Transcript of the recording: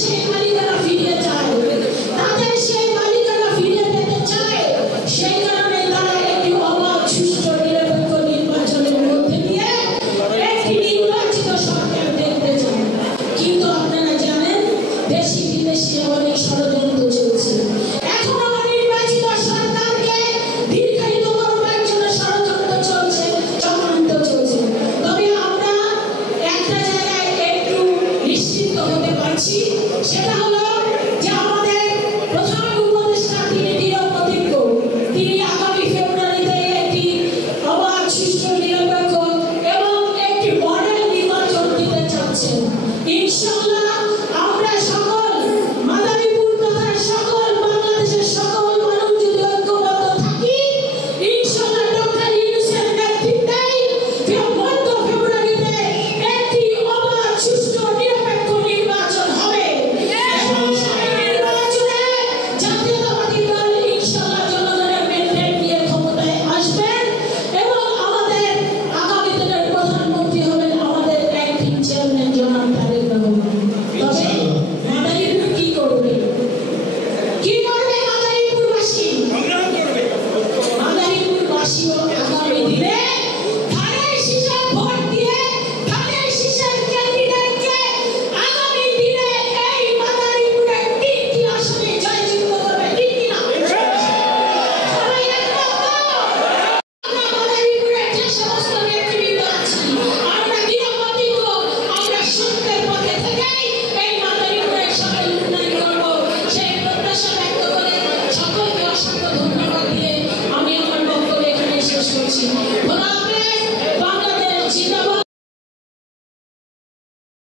সেই মালিকানা ফিরিয়ে চায়, তাদের সেই মালিকানা ফিরিয়ে পেতে চায়। সেই কারণে তারা একটি অবাধ সুষ্ঠু নিরপেক্ষ নির্বাচনের মধ্যে দিয়ে একটি নির্বাচিত সরকার দেখতে চায়। কিন্তু আপনারা জানেন দেশি বিদেশি অনেক ষড়যন্ত্র চলছে। এখন আমার নির্বাচিত সরকারকে দীর্ঘায়িত করবার জন্য ষড়যন্ত্র চলছে, চক্রান্ত চলছে। তবে আমরা একটা জায়গায় একটু নিশ্চিত হতে পারছি, সেটা হলো